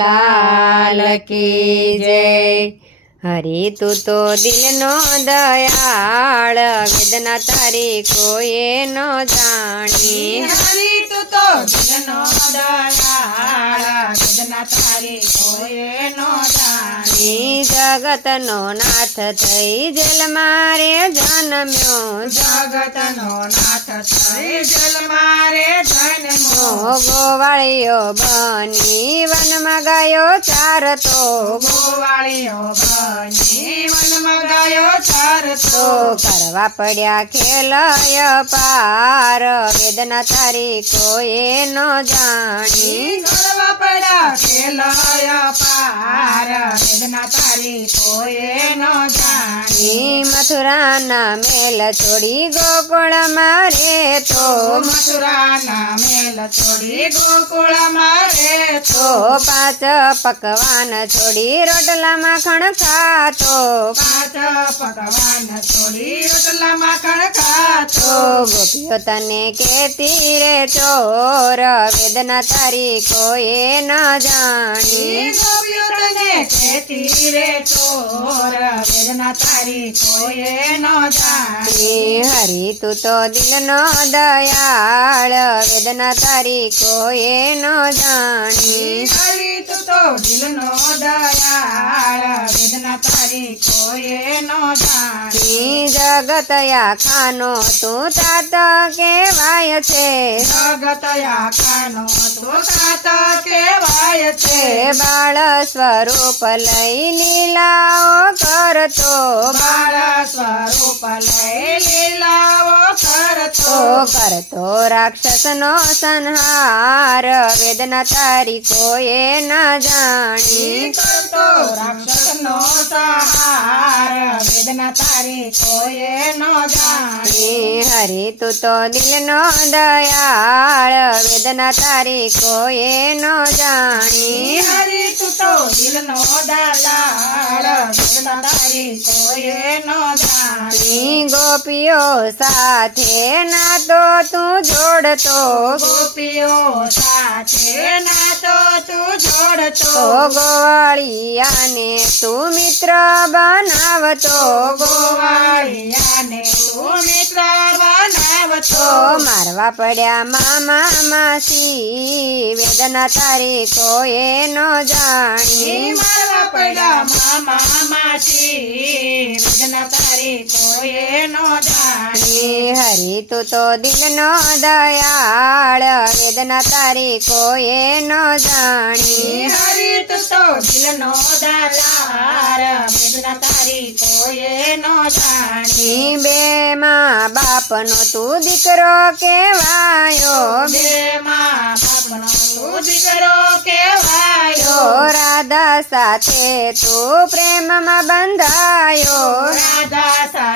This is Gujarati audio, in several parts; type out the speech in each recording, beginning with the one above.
લાલ કી જય. હરી તું તો દિલનો દયાળ વેદના તારી કોઈએ ન જાણી. હરી તું તો જગનો દયાળા જગના તારી કોઈ નો જાણી. જગતનો નાથ થઈ જેલ મારે જન્મ્યો. જગતનો નાથ થઈ જલ મારે જન્મ્યો. ગોવાળીઓ બની વનમાં ગયો ચારતો. ગોવાળીઓ બની વનમાં ગયો તો કરવા પડ્યા ખેલય પાર. વેદના તારી કોઈએ ન જાણી. કરવા પડ્યા ખેલય પાર. વેદના તારી કોઈ ન જાણી. મથુરાના મેલ છોડી ગોકુળ મારે તો. મથુરાના મેલ છોડી ગોકુળ મારે તો પાંચ પકવાન છોડી રોટલા માખણ ખાતો. પાંચ પકવાન છોડી રોટલા માખણ ખાતો. ગોપીઓ તને કેતી રે ચોર વેદના તારી કોઈએ ન જાણી. ગોપીઓ તને કેતી રે ચોર વેદના તારી કોઈ ન જાણી. હરી તું તો દિલનો દયાળ વેદના તારી કોઈ ન જાણી. હરી ખાનો તો દિલનો દયાળ વેદના તારી કોઈએ નો જાણી. ઈ જગત તું તાત કેવાય છે. જગત આખાનો તો તાત કહેવાય છે. બાળ સ્વરૂપ લઈ લીલાઓ કરતો. બાળ સ્વરૂપ લઈ તો કરતો રાક્ષસનો સંહાર વેદના તારી કોઈએ ના જાણી. કરતો રાક્ષસનો સંહાર વેદના તારી કોઈએ નો જાણી. હરે તું તો દિલનો દયાળ વેદના તારી કોઈએ ન જાણી. હરે તું તો દિલનો દલાળ ગોપીઓ સાથે ના તો તું જોડતો. ગોપીઓ સાથે ના તો તું જોડતો ગોવાળિયાને તું મિત્ર બનાવતો ગોવાળિયાને તું મિત્ર બનાવતો મારવા પડ્યા મામા માસી વેદના તારી કોઈએ ન જાણી. મારવા પડ્યા મામા માસી વેદના તારી કોઈએ નો જાણી. હરી તું તો દિલનો દયાળ વેદના તારી કોઈએ ન જાણી. હરી તું દિલનો દલાર મેઘના તારી કોઈએ નો જાણી. બે માં બાપનો તું દીકરો કેવાયો બે માં બાપનો તું દીકરો કેવાયો રાધા સાથે તું પ્રેમમાં બંધાયો. રાધા સાથે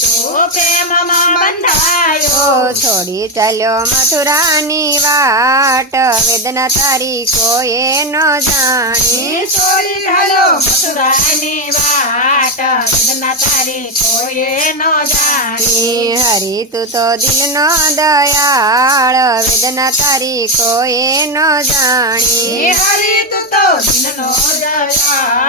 તું પ્રેમમાં બંધાયો છોડી ચાલ્યો મથુરાની વાટ. વેદના તારી કોઈએ ન જાણી. છોડી ચાલો મથુરાની વાટ. વેદના તારી કોઈએ ન જાણી. હરી તું તો દિલનો દયાળ. વેદના તારી કોઈએ ન જાણી. હરી તું તો દિલનો દયાળ.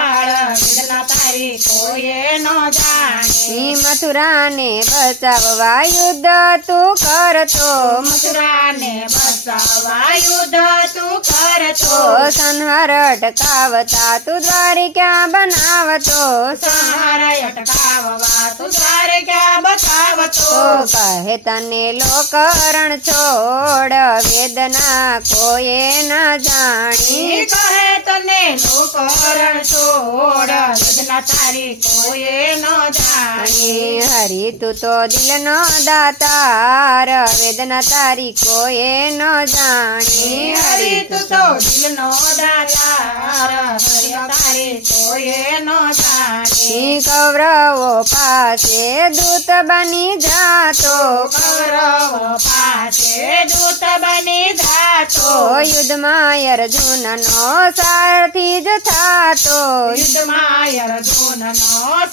મથુરાને બચાવવા યુદ્ધ તું કરતો. મથુરાને બચાવવા યુદ્ધ તું કરતો. સંહાર અટકાવતા તું દ્વારિકા બનાવતો. સંહાર અટકાવવા તું દ્વારિકા બતાવતો. કહે તને લોકરણ છોડ વેદના કોઈએ ન જાણી. કહે તને લોકરણ છોડ વેદના તારી કોઈએ નો જાણી. હરી તું તો દિલનો દાતાર વેદના તારી કોઈએ ન જાણી. હરી તું તો દિલનો દાતાર તારી કોઈએ નો જાણી. કૌરવો પાસે દૂત બની જાતો. કૌરવો પાસે દૂત બની થાતો યુદ્ધમાં અર્જુનનો સારથી જ થાતો. યુદ્ધમાં અર્જુનનો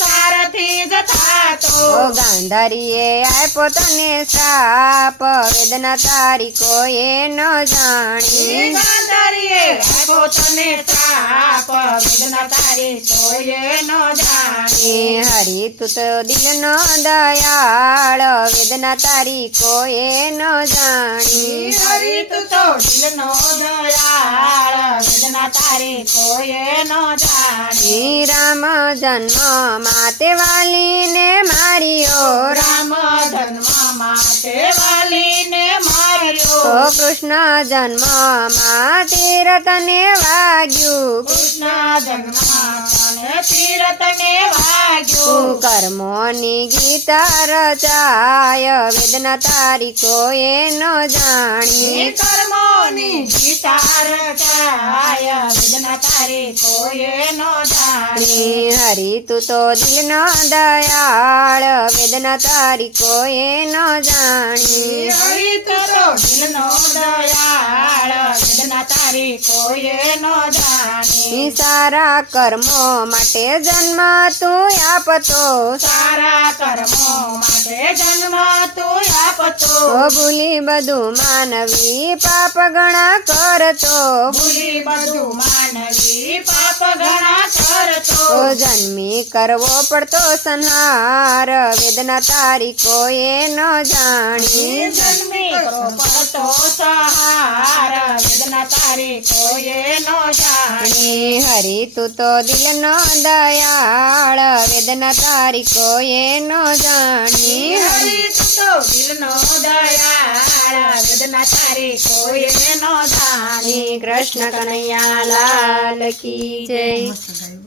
સારથી જ થાતો. ગાંધારીએ આપ્યો તને શ્રાપ વેદના તારી કોઈએ ન જાણી. ગાંધારીએ આપ્યો તને શ્રાપ વેદના તારી કોઈએ ન જાણી. હરી તું તો દિલનો દયાળ વેદના તારી કોઈએ ન જાણી. હરી તું તો દિલનો દયાળ વેદના તારી કોઈએ ન જાણી. શ્રી રામ જન્મ માતે વાલીને માર્યો. રામ જન્મ માતે વાલીને માર્યો. કૃષ્ણ જન્મ માતે તને વાગ્યું. કૃષ્ણ જન્મ તીરતને વાગ્યું. કર્મોની ગીતા રચાય વેદના તારી કોઈએ ન જાણી. કર્મોની ગીતા રચાય વેદના તારી કોઈએ ન જાણી. હરી તું તો દિલનો દયાળ વેદના તારી કોઈએ ન જાણી. હરી તું તો દિલનો દયાળ. વેદના તારી કોઈએ ન જાણી. સારા કર્મો માટે જન્મ તું આપતો. સારા કર્મો માટે જન્મ તું આપતો. ભૂલી બધું માનવી પાપ ગણા કરતો. ભૂલી બધું માનવી પાપ ગણા કરતો. જન્મી કરવો પડતો સંહાર. વેદના તારી કોઈએ ન જાણી. જન્મી કરવો પડતો સહાર. ન હરી તું તો દિલનો દયાળ વેદના તારી કોઈએ નો જાણી. હરી તું તો દિલનો દયાળ વેદના તારી કોઈએ નો જાણી. કૃષ્ણ કનૈયા લાલ કી જય.